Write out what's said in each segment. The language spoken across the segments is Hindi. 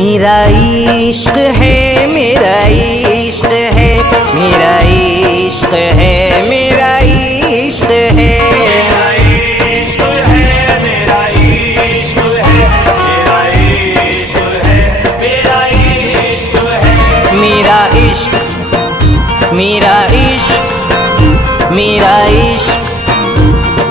मेरा इश्क है, मेरा इश्क है, मेरा इश्क है, मेरा इश्क है, मेरा इश्क है, मेरा इश्क है, मेरा इश्क है, मेरा इश्क है, मेरा इश्क, मेरा इश्क, मेरा इश्क,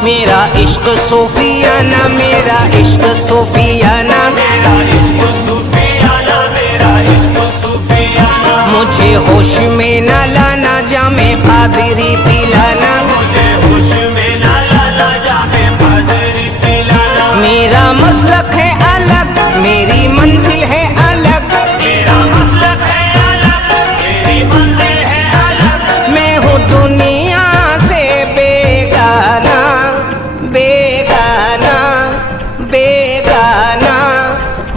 मेरा इश्क सूफियाना, मेरा इश्क सूफियाना, मेरा इश्क सूफियाना, मेरा इश्क सूफियाना। मुझे होश में न लाना, जामे पादरी पिलाना, मुझे होश में न लाना, जामे पादरी पिलाना। मेरा मसलक है अलग, मेरी मंजिल है अलग, मेरा मसलक है अलग, मेरी मंजिल है अलग। मैं हूँ दुनिया से बेगाना, बेगाना, बेगाना।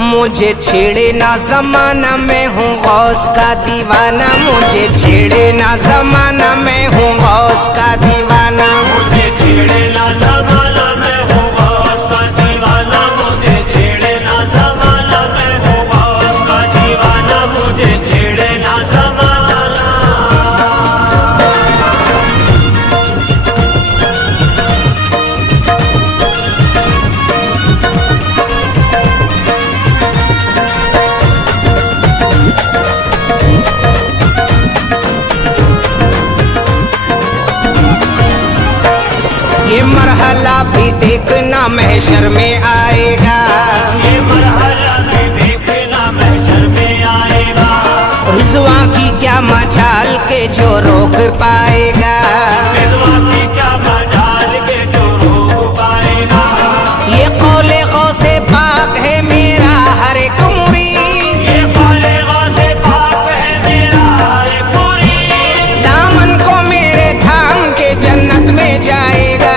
मुझे छेड़े ना जमाना, मैं हूँ गौस का दीवाना, मुझे छेड़े ना जमाना, मैं हूँ गौस का दीवाना। मुझे छेड़े ना ज़माना, मैं हूँ गौस का दीवाना। मुझे छेड़े ना ज़माना, मैं हूँ गौस का दीवाना। मुझे छेड़े ना ज़माना। ये मरहला भी देखना महशर में आएगा, ये मरहला भी देखना महशर में आएगा। रुज़वा की क्या मजाल के जो रोक पाएगा, रिज़वा की क्या मजाल के जो रोक पाएगा। ये कौले गौसे पाक है मेरा हर एक मुरीद, ये कौले गौसे पाक है मेरा हर एक मुरीद। दामन को मेरे थाम के जन्नत में जाएगा।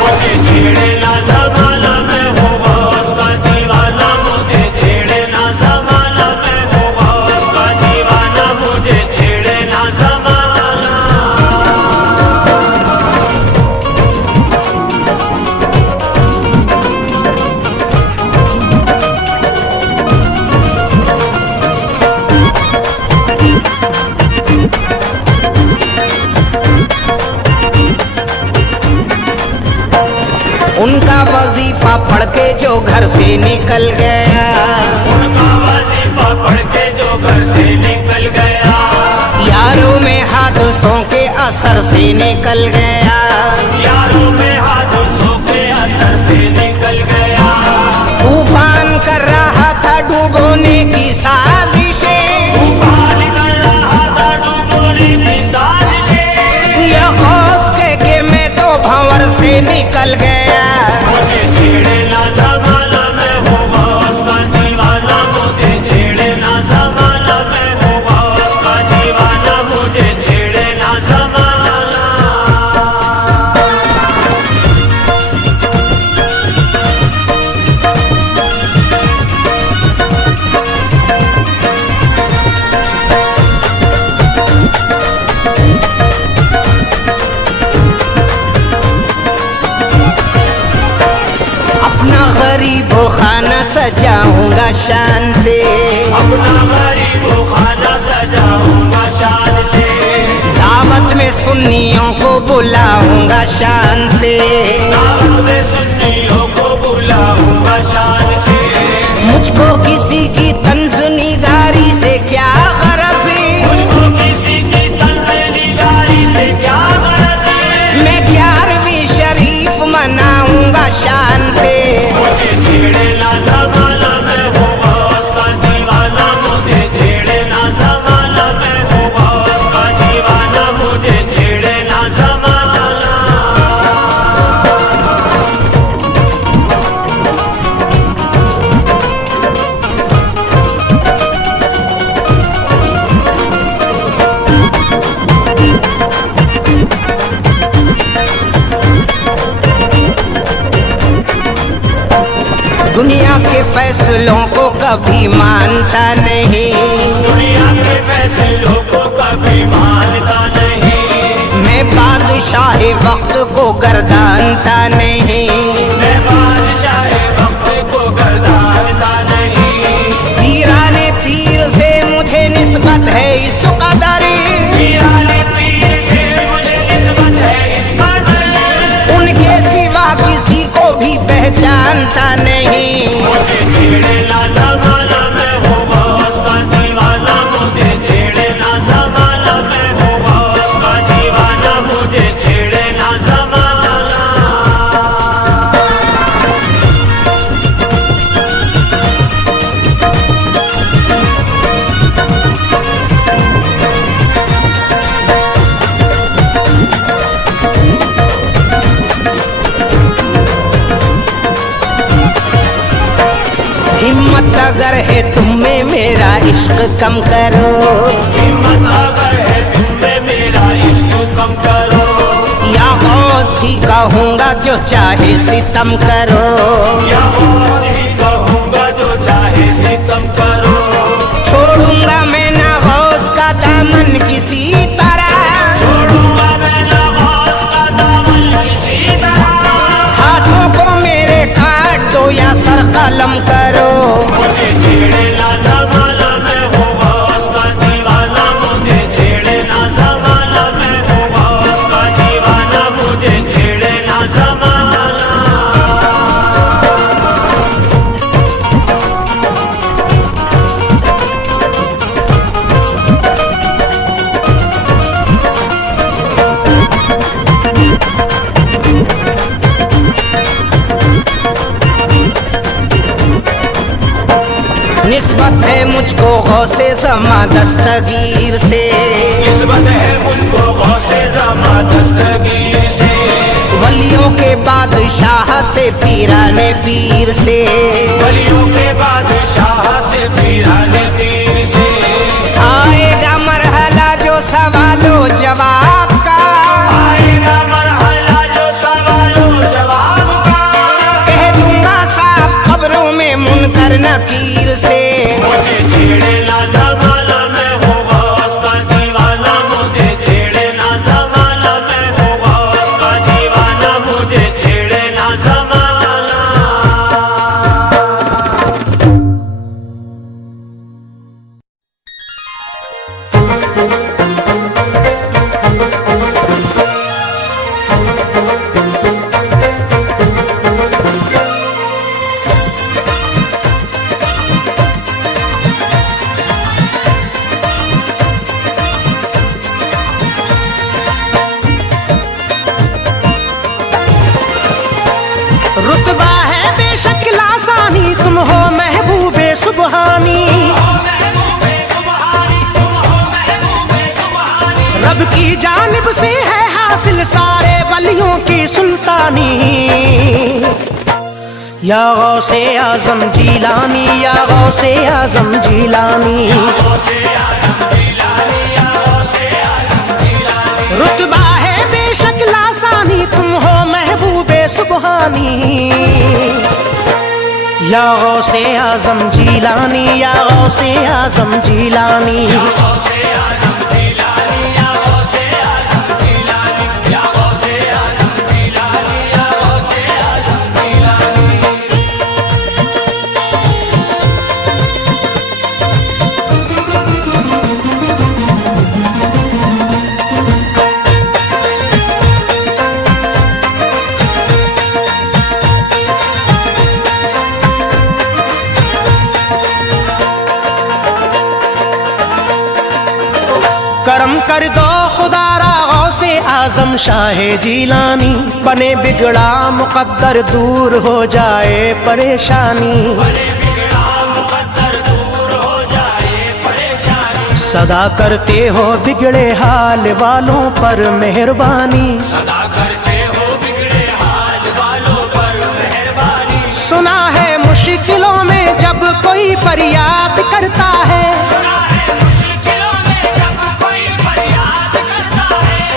मुझे छेड़े ना ज़माना, मैं हूँ गौस का दीवाना। मुझे छेड़े ना ज़माना, मैं हूँ गौस का दीवाना। मुझे छेड़े ना ज़माना। उनका वजीफा पढ़ के जो घर से निकल गया, उनका वजीफा पढ़ के जो घर से निकल गया। यारों में हादसों के असर से निकल गया, यारों में हादसों के असर से निकल गया। तूफान कर रहा था डूबोने की साजिशें, तूफान कर रहा था डूबोने की साजिशें। ये गौस के मैं तो भंवर से निकल गया। मुझे छेड़े ना ज़माना, मैं हूँ गौस का दीवाना। मुझे छेड़े ना ज़माना, मैं हूँ गौस का दीवाना। मुझे छेड़े ना ज़माना। अपना गरीब खाना सजाऊंगा शान से, अपना गरीब खाना सजाऊंगा शान से। दावत में सुन्नियों को बुलाऊंगा शान से, दावत में सुन्नियों को बुलाऊंगा शान से। मुझको किसी की तंज निगारी से क्या गरज, मुझको किसी की तंज़ निगारी से क्या गरज है। मैं 11वीं शरीफ मनाऊंगा शान से। मुझे छेड़े ना ज़माना, मैं हूँ गौस का दीवाना। मुझे छेड़े ना ज़माना, मैं हूँ गौस का दीवाना। मुझे छेड़े ना ज़माना। दुनिया के फैसलों को कभी मानता नहीं, दुनिया के फैसलों को कभी मानता नहीं। मैं बादशाह वक्त को गर्दानता नहीं, मैं बादशाह वक्त को गर्दानता नहीं। पीराने पता नहीं। मुझे छेड़े ना ज़माना, मैं हूँ गौस का दीवाना। मुझे छेड़े ना ज़माना, मैं हूँ गौस का दीवाना। मुझे छेड़े ना ज़माना। हिम्मत अगर है तुम में मेरा इश्क कम करो, हिम्मत अगर है तुम में मेरा इश्क कम करो। या गौस ही कहूँगा जो चाहे सितम करो। या और ही कहूँगा जो चाहे सितम करो। छोड़ूंगा मैं ना गौस का दामन किसी तरह, छोड़ूंगा मैं ना गौस का दामन किसी तरह। हाथों को मेरे काट दो या सर कलम करो। मुझे छेड़े ना ज़माना, मैं हूँ गौस का दीवाना। मुझे छेड़े ना ज़माना, मैं हूँ गौस का दीवाना। मुझे छेड़े ना ज़माना। निस्बत है मुझको गौसे ज़मा दस्तगीर से, निस्बत है मुझको गौसे ज़मा दस्तगीर से। वलियों के बादशाह से पीराने पीर से। वलियों के बादशाह से पीराने पीर से। आएगा मरहला जो सवालों जवाब का, आएगा मरहला जो सवालों जवाब का। कह दूंगा साफ खबरों में मुनकर नकीर से। मुझे छेड़े ना ज़माना, मैं हूँ गौस का दीवाना। मुझे छेड़े ना ज़माना, मैं हूँ गौस का दीवाना। मुझे छेड़े ना ज़माना। रुतबा है बेशक लासानी, तुम हो महबूबे सुबहानी। रब की जानिब से है हासिल सारे वलियों की सुल्तानी। या गौसे आजम जीलानी, या गौसे आजम जीलानी। रुतबा है बेशक लासानी, तुम हो महबूबे सुबहानी। या गौसे आजम जीलानी, या गौसे आजम जीलानी। करम कर दो खुदारा गौसे आजम शाहे जीलानी। बने बिगड़ा मुकद्दर दूर हो जाए परेशानी। सदा करते हो बिगड़े हाल वालों पर मेहरबानी। सुना है मुश्किलों में जब कोई फरियाद करता है,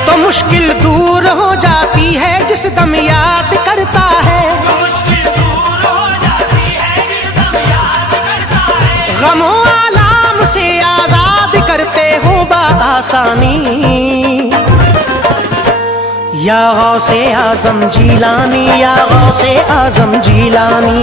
तो मुश्किल दूर हो जाती है जिस दम याद करता है। गमों आलाम से आजाद करते हो आसानी। या गौसे आजम जीलानी, या गौसे आजम जीलानी।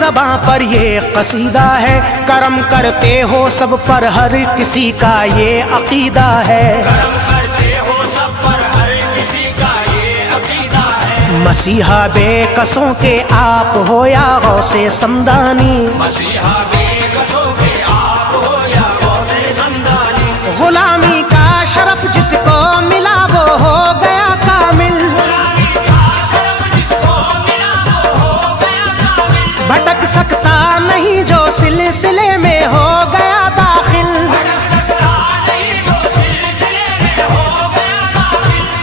ज़बां पर ये कसीदा है, करम करते हो सब पर हर किसी का ये अकीदा है। करम करते हो सब पर हर किसी का ये अकीदा है। मसीहा बेकसों के आप हो या गौसे समदानी, मसीहा बेकसों के आप हो या गौसे समदानी। गुलामी का शरफ जिसको मिला वो हो गया कामिल, भटक सकता नहीं जो सिलसिले में हो गया दाखिल।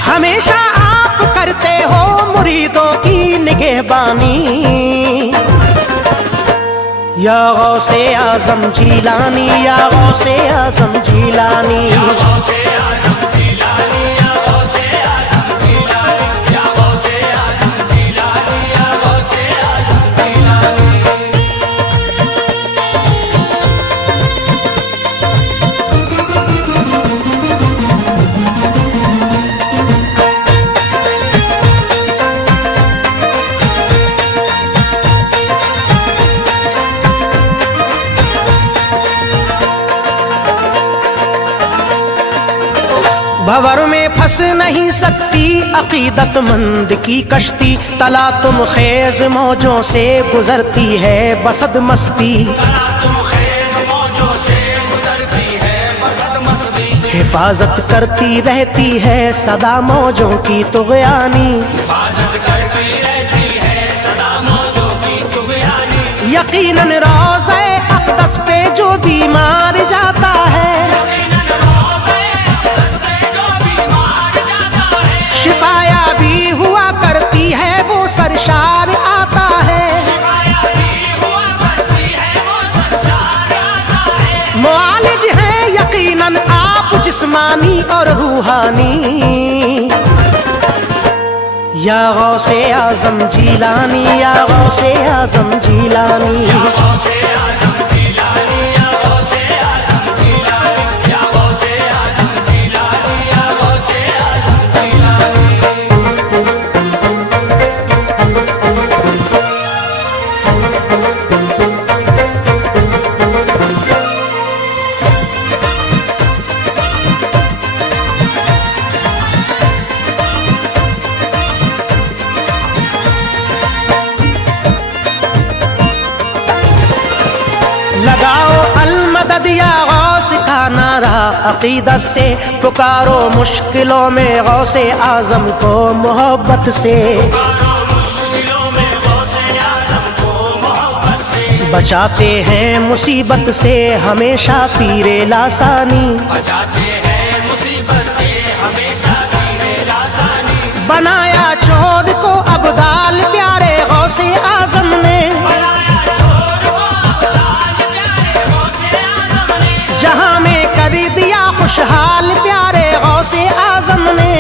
हमेशा आप करते हो मुरीदों की निगहबानी, या गौसे आज़म जीलानी, या गौसे आज़म जीलानी। भंवर में फंस नहीं सकती अकीदतमंद की कश्ती, तला तुम खेज मौजों से गुजरती है बसद मस्ती। हिफाजत करती रहती है सदा मौजों की तुग़यानी, यकीनन रोज़े अक़दस पे जो बीमार जाता है, शिफाया भी हुआ करती है वो सरशार आता है। मुआलिज है यकीनन आप जिस्मानी और रूहानी, या गौसे आज़म जीलानी, या गौसे आज़म जीलानी। लगाओ अलमदद या गौस का नारा अकीदत से, पुकारो मुश्किलों में गौसे आज़म को मोहब्बत से। बचाते हैं मुसीबत से हमेशा पीरे लासानी, बनाया चोर को अब्दाल प्यारे गौसे आज़म ने, जहां में कर दिया खुशहाल प्यारे गौसे आज़म ने।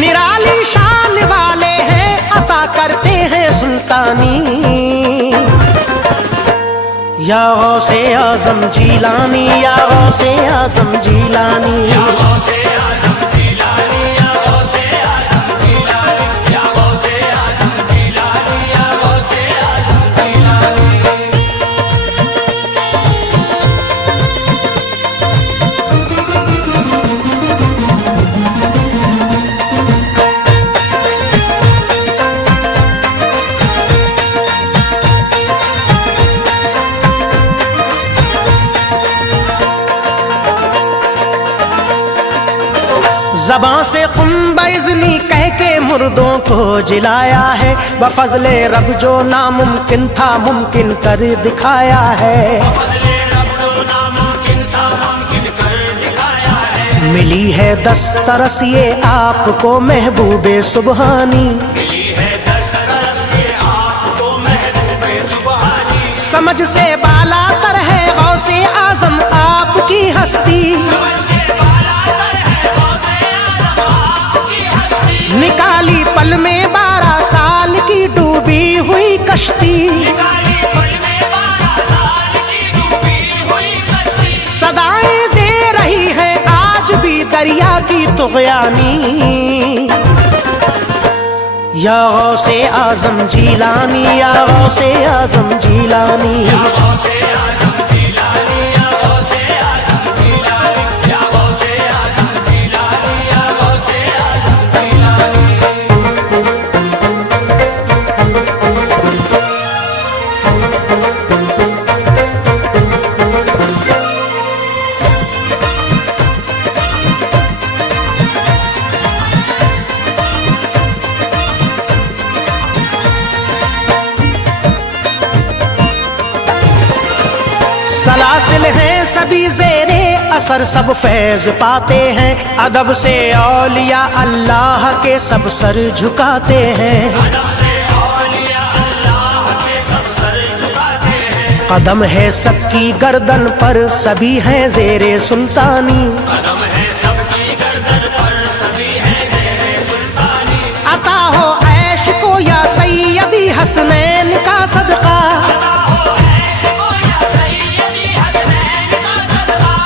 निराली शान वाले हैं अता करते हैं सुल्तानी, या गौसे आज़म जीलानी, या गौसे आज़म जीलानी। ज़बां से खुम बैज़नी कह के मुर्दों को जिलाया है, बफ़ज़्ले रब जो नामुमकिन था मुमकिन कर दिखाया है। मिली है दस्तरस ये आपको महबूबे सुबहानी, समझ से बाला तर है गौसे आज़म आपकी हस्ती। निकाली पल में 12 साल की डूबी हुई कश्ती, सदाएं दे रही है आज भी दरिया की तुग़यानी, या गौसे आजम जीलानी, या गौसे आजम जीलानी, सलासिल हैं सभी ज़ेरे असर, सब फैज़ पाते हैं। अदब से औलिया अल्लाह के सब सर झुकाते हैं। कदम है सबकी गर्दन पर, सभी हैं ज़ेरे सुल्तानी। अता हो ऐश को या सैयदी हसनैन का सदका,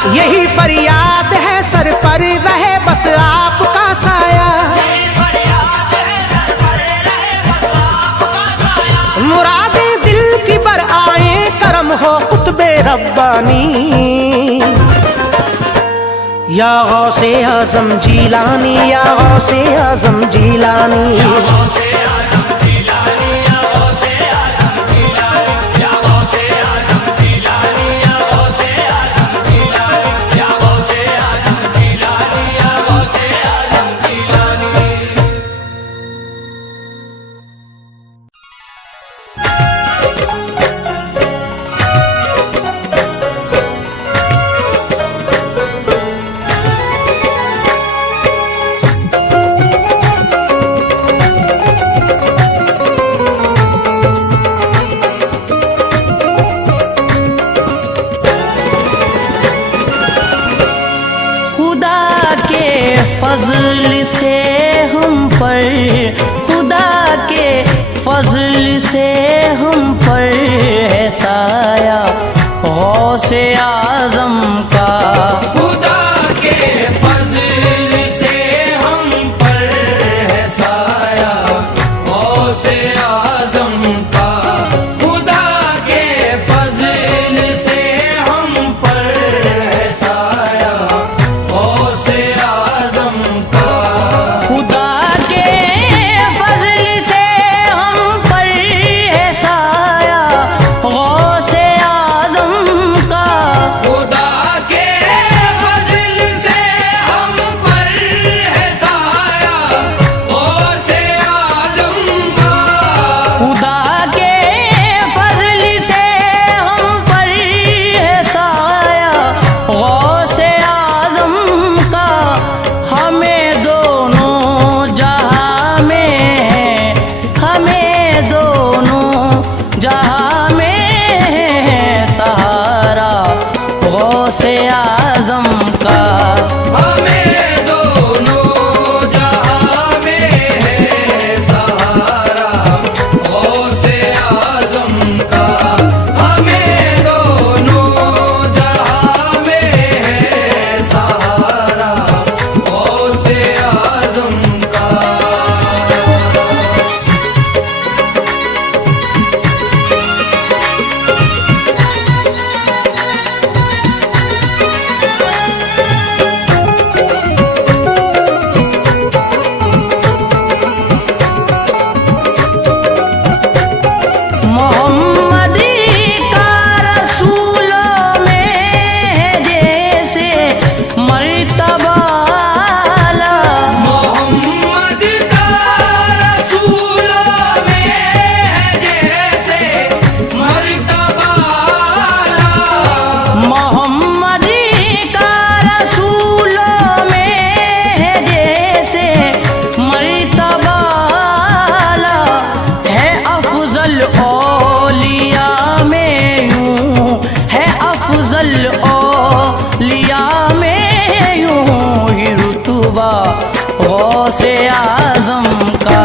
यही फरियाद है सर पर रहे बस आपका साया। मुरादें दिल की बर आए, करम हो कुतबे रब्बानी। या गौसे आजम जीलानी, या गौसे आजम जीलानी, फज़ल से हम पर, खुदा के फज़ल से हम पर है साया गौसे आज़म का। खुदा के फज़ल से हम पर है साया गौसे आज़म का। खुदा के फज़ल से हम पर है साया गौसे गौसे आज़म का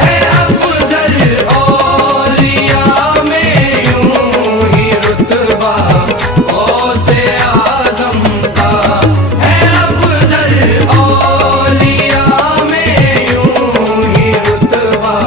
है अफ़ज़ल औलिया में यूं ही रुतबा। गौसे आज़म का है अफ़ज़ल औलिया में यूं ही रुतबा।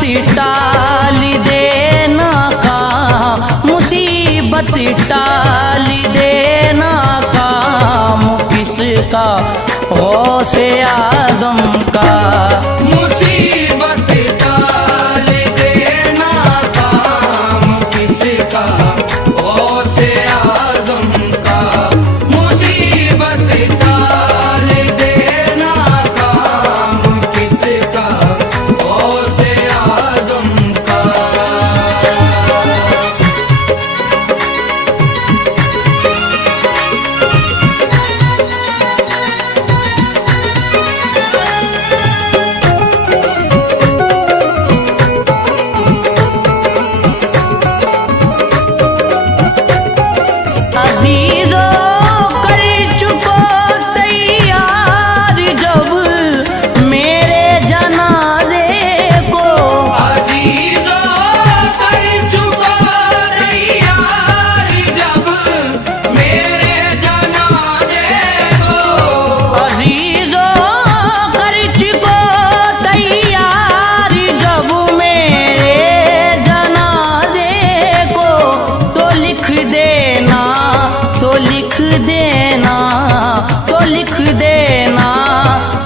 टाल देना काम, मुसीबत टाल देना काम किसका, गौसे आज़म का। मुसीबत टाल देना काम किसका, गौसे आज़म का। मुसीबत टाल देना काम किसका, गौसे आज़म का।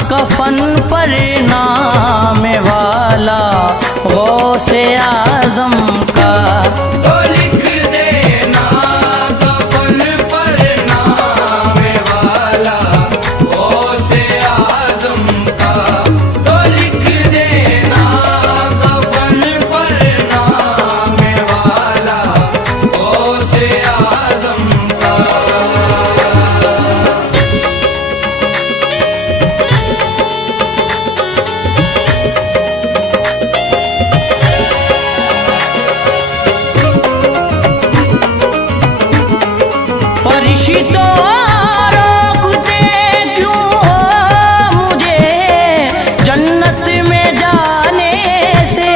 कफन पर नाम वाला गौसे आज़म का। तो लिख देना कफन पर नाम वाला गौसे आज़म का। तो लिख देना कफन पर नाम वाला गौसे आज़म का। फरिश्तों रोकते क्यों हो मुझे जन्नत में जाने से।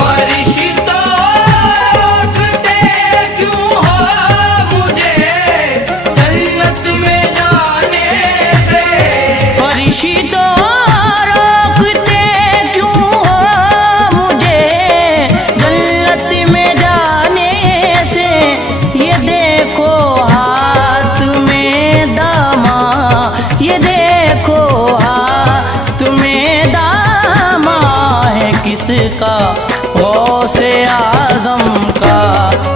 फरिश्तों रोकते क्यों हो मुझे जन्नत में जाने से। फरिश्तों रोकते क्यों हो मुझे जन्नत में जाने से। ये देखो ये देखो हाथ में दामा है किसका, गौसे आज़म का।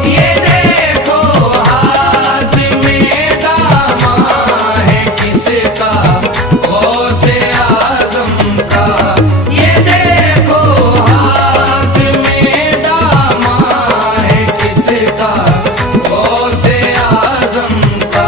ये देखो हाथ में दामा है किसका, गौसे आज़म का। ये देखो हाथ में दामा है किसका, गौसे आज़म का।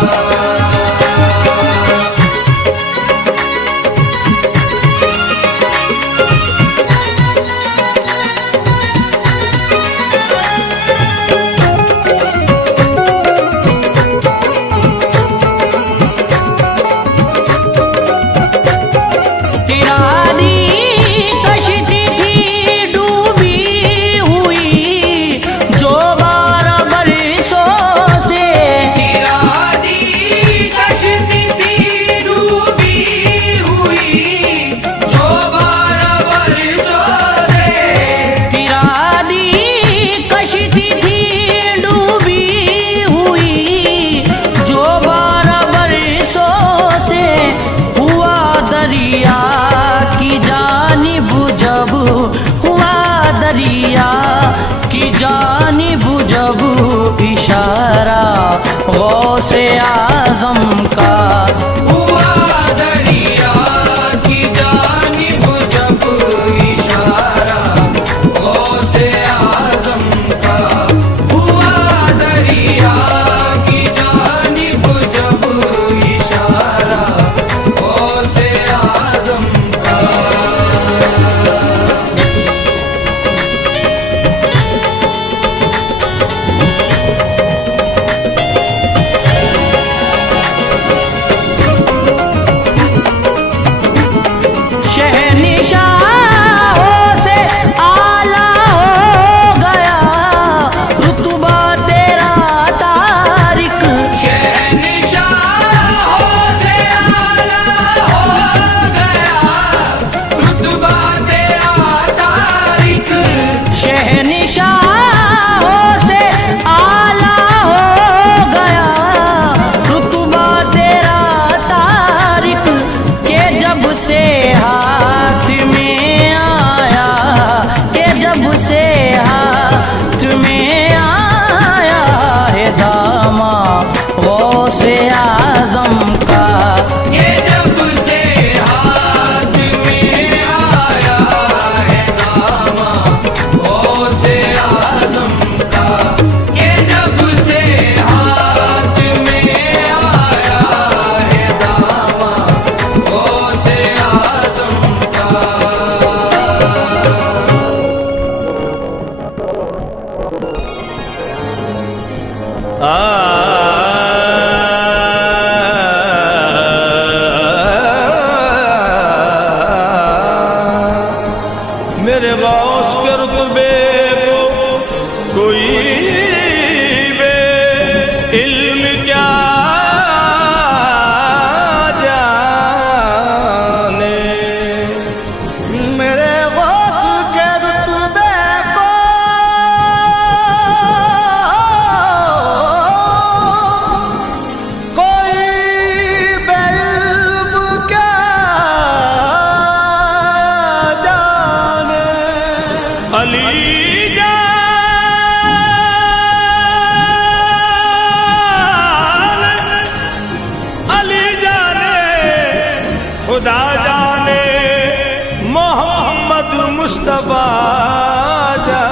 इशारा गौसे आज़म का। हुआ दरिया की जानिब जब इशारा गौसे आज़म का। हुआ दरिया की जानिब जब इशारा गौसे आज़म का। खुदा जाने मोहम्मद मुस्तफा जाने।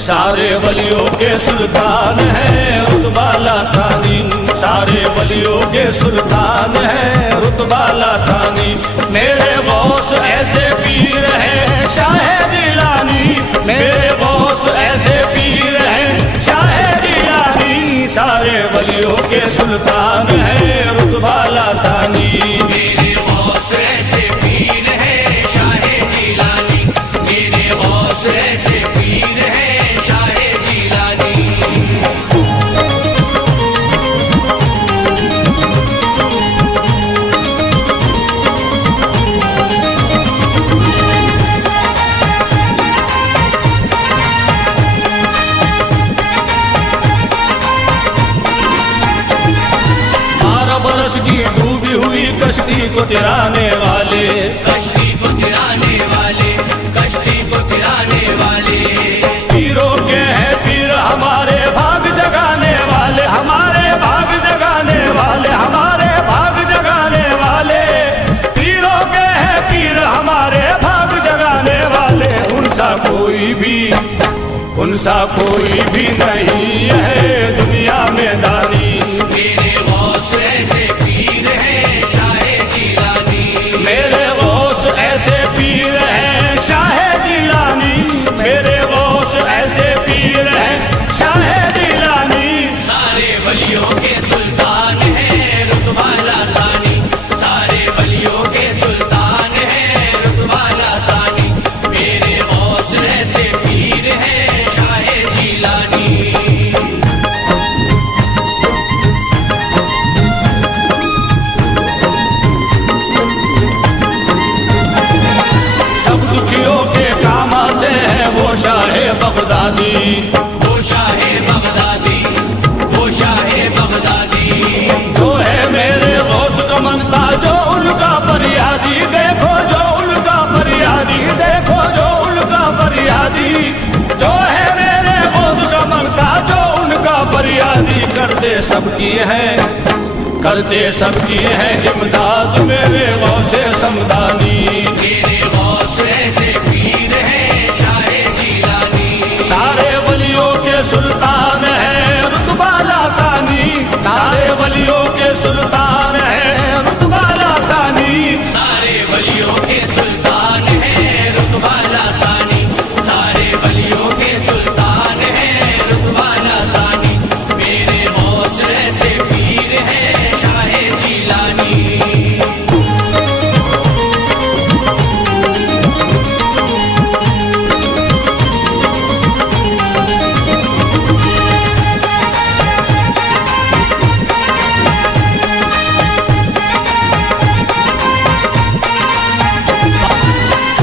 सारे वलियों के सुल्तान है रुतबा लासानी, सारे वलियों के सुल्तान है रुतबा लासानी। मेरे गौस ऐसे पीर हैं शाहे दिलानी, मेरे गौस ऐसे पीर हैं शाहे दिलानी। सारे वलियों के सुल्तान है रुतबा लासानी। मेरे गौस ऐसे पीर है शाहे जिलानी, मेरे गौस ऐसे पीर है शाहे जिलानी। बरस की डूबी हुई कश्ती को तिराने वाले, कश्ती को तिराने वाले, कश्ती को तिराने वाले। पीरों के हैं पीर हमारे भाग जगाने वाले, हमारे भाग जगाने वाले, हमारे भाग जगाने वाले। पीरों के हैं पीर हमारे भाग जगाने वाले। उनसा कोई भी नहीं है दुनिया में दानी। मेरे गौस ऐसे पीर है शाहे जिलानी, मेरे गौस ऐसे पीर हैं शाहे जिलानी, मेरे गौस ऐसे पीर हैं शाहे जिलानी। सारे वलियों के सुल्तान है रुतबा लासानी, सारे वलियों के सुल्तान है रुतबा लासानी। मेरे गौस ऐसे पीर है शाहे जिलानी। सब दुखियों के काम आते हैं वो शाहे बगदादी, वो शाहे बगदादी, वो शाहे बगदादी। जो है मेरे गौस का मनता जो उनका फरियादी। देखो जो उनका फरियादी, देखो जो उनका फरियादी। जो है मेरे गौस का मनता जो उनका फरियादी। करते सबकी है इमदाद मेरे गौसे समदानी। मेरे गौस ऐसे पीर है शाहे जिलानी, सारे वलियों के सुल्तान है रुतबा लासानी, सारे वलियों के सुल्तान है रुतबा लासानी। सारे वलियों के सुल्तान है रुतबा लासानी, सारे वलियों के सुल्तान है रुतबा लासानी। मेरे गौस ऐसे पीर है शाहे जिलानी।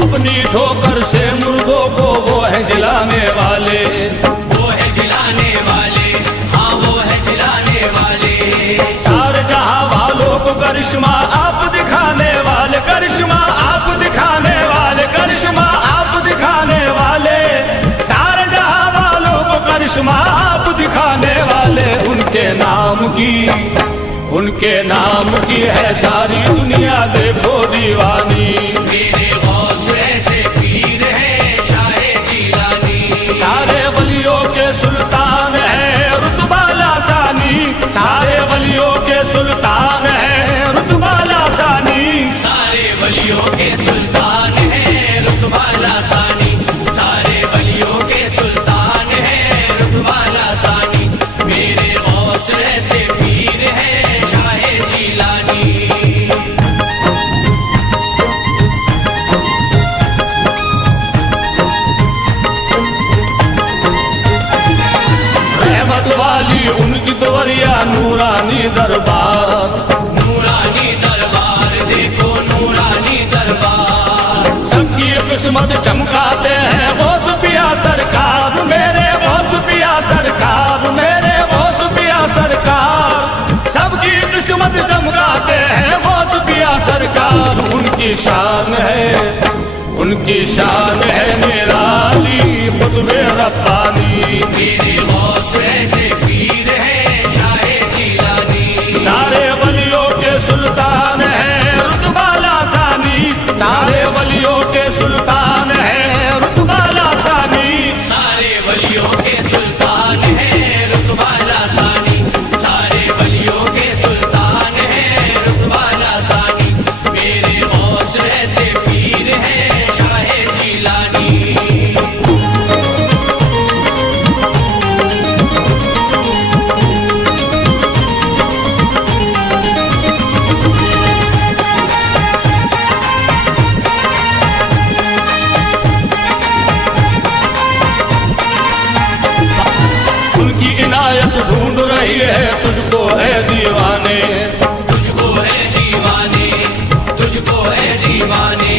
अपनी ठोकर से मुर्दों को वो है जिलाने वाले, वो है जिलाने वाले, हाँ वो है जिलाने वाले। सारे जहां वालों को करिश्मा आप दिखाने वाले, करिश्मा आप दिखाने वाले, करिश्मा आप दिखाने वाले। सारे जहां वालों को करिश्मा आप दिखाने वाले। उनके नाम की है सारी दुनिया देखो दीवानी। मेरे गौस ऐसे पीर है शाहे जिलानी, सारे वलियों के सुल्तान है रुतबा लासानी, सारे वलियों के सुल्तान है रुतबा लासानी। सारे वलियों के सुल्तान है रुतबा लासानी, सारे वलियों के सुल्तान है रुतबा लासानी। मेरे गौस ऐसे पीर है शाहे जिलानी। शान है, उनकी शान है निराली खुतबे रब्बानी। मेरे गौस ऐसे पीर है शाहे जीलानी। सारे वलियों के सुल्तान है रुतबा लासानी, सारे वलियों के सुल्तान है रुतबा लासानी। सारे वलियों के सुल्तान है रुतबा लासानी। सारे वलियों के सुल्तान है रुतबा लासानी। मेरे गौस ऐसे पीर है शाहे जीलानी। उनकी इनायत ढूंढ रही है तुझको है दीवाने, तुझको है दीवाने, तुझको है दीवाने।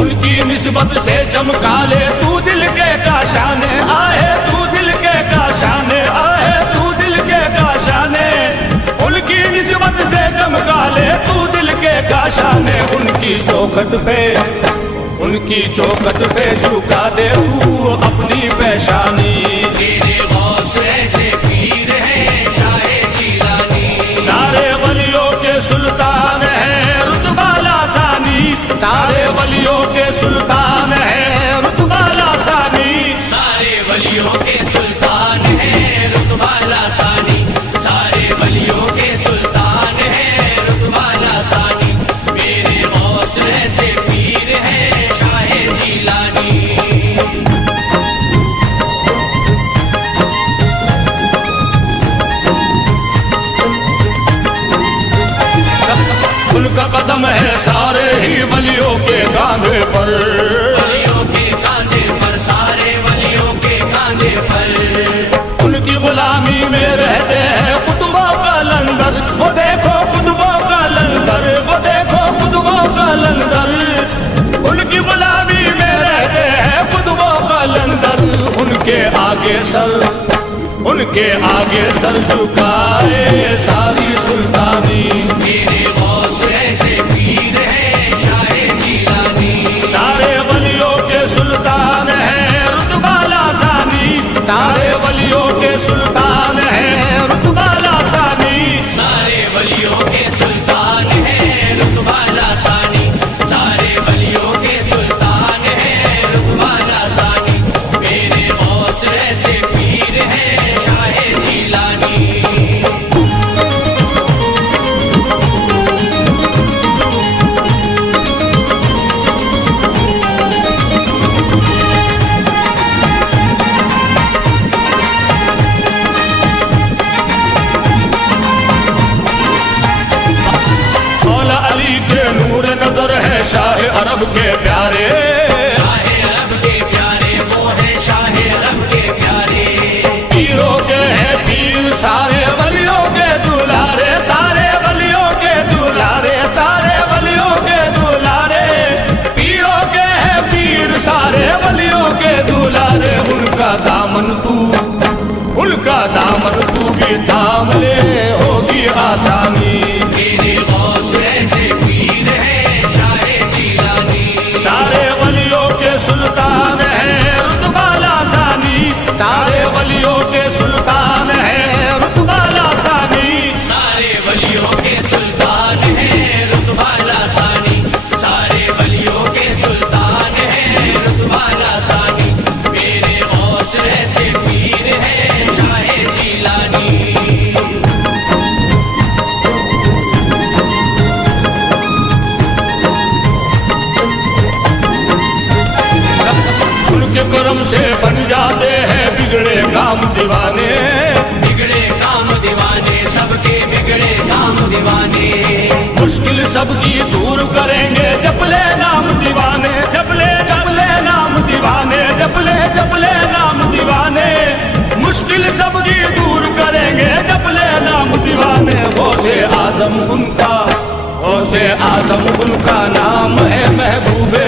उनकी निस्बत से चमका ले तू दिल के काशाने, आए तू दिल के काशाने, आए तू दिल के काशाने। उनकी निस्बत से चमका ले तू दिल के काशाने। उनकी चौखट पे, उनकी चौखट पे झुका दे तू अपनी पेशानी। मेरे गौस ऐसे पीर है शाहे जीलानी। सारे वलियों के सुल्तान है रुतबा लासानी, सारे वलियों के सुल्तान है रुतबा लासानी। सारे वलियों के सुल्तान है रुतबा लासानी। सारे वलियों के सुल्तान है रुतबा लासानी। मेरे गौस ऐसे पीर है शाहे जीलानी। उनका कदम है सारे ही वलियों के कांधे पर, वलियों के कांधे पर, सारे वलियों के कांधे पर। उनकी गुलामी में रहते हैं कुतुबों का लंगर। वो देखो कुतुबों का लंगर, वो देखो कुतुबों का लंगर। उनकी गुलामी में रहते हैं कुतुबों का लंगर। उनके आगे सर, उनके आगे सर झुकाए सारी सुल्तानी। मेरे गौस ऐसे पीर है शाहे जीलानी। सारे वलियों के सुल्तान है रुतबा लासानी, सारे वलियों के सुल्तान है रुतबा लासानी। सारे वलियों के सुल्तान है रुतबा लासानी। सारे वलियों के सुल्तान है रुतबा लासानी। मेरे गौस ऐसे पीर है शाहे जीलानी। मौला अली के नूर नजर है शाह अरब के प्यारे। शाहे अरब के प्यारे वो है शाहे अरब के प्यारे। पीरों के हैं पीर सारे वलियों के दुलारे, सारे वलियों के दुलारे, सारे वलियों के दुलारे। पीरों के हैं पीर सारे वलियों के दुलारे। उनका दामन तू, उनका दामन तू भी थाम ले होगी आसानी। मेरे गौस ऐसे पीर है शाहे जीलानी। सारे वलियों के सुल्तान है रुतबा लासानी, सारे वलियों के सुल्तान है रुतबा लासानी। सारे वलियों के सुल्तान है रुतबा लासानी। सारे वलियों के सुल्तान है रुतबा लासानी। मेरे गौस ऐसे पीर है शाहे जीलानी। उनके करम से बन जाते हैं बिगड़े काम दीवाने। बिगड़े काम दीवाने, सबके बिगड़े काम दीवाने। मुश्किल सबकी दूर करेंगे जपले नाम दीवाने, जपले जपले नाम दीवाने, जपले जपले नाम दीवाने। मुश्किल सबकी दूर करेंगे जपले नाम दीवाने। गौसे आजम उनका, गौसे आजम उनका नाम है महबूबे